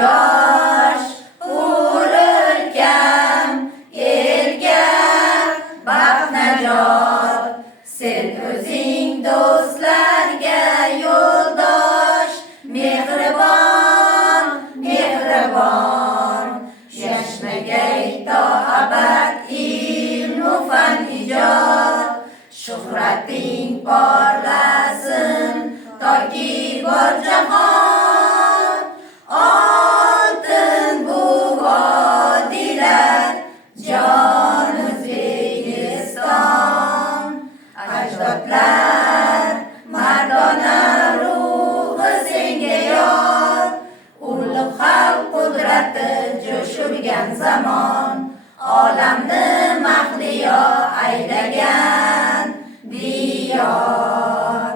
yosh hur o'lkam elga baxt najot. Sen o'zing do'stlarga yo'ldosh, mehribon, mehribon. Yashnagay to abad ilmu fan ijod, shuhrating porlasin toki bor jahon. Oltin bu vodilar jon O'zbekiston. Ajdodlar mardona ruhi senga yod, ulug' xalq qudrati jo'shurgan zamon. Olamni mahliyo aylagan diyor.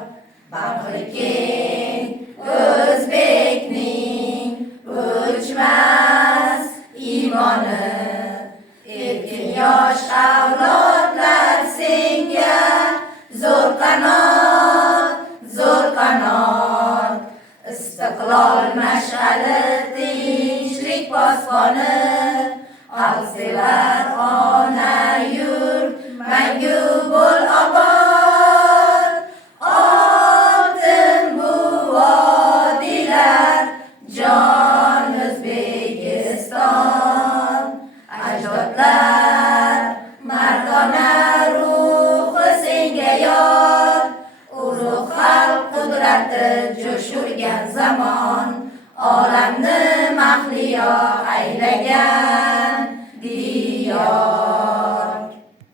Bag'ri keng O'zbekning o'chmas iymoni, erkin yosh avlodlar senga zo'r qanot, zo'r qanot. Istiqlol mash'ali, tinchlik posboni, xalqsevar ona yurt mangu bo'l obod. Oltin bu vodilar jon O'zbekiston. Ajdodlar mardona ruhi senga yod, ulug' xalq qudrati jo'shurgan zamon. Olamni mahliyo aylagan diyor.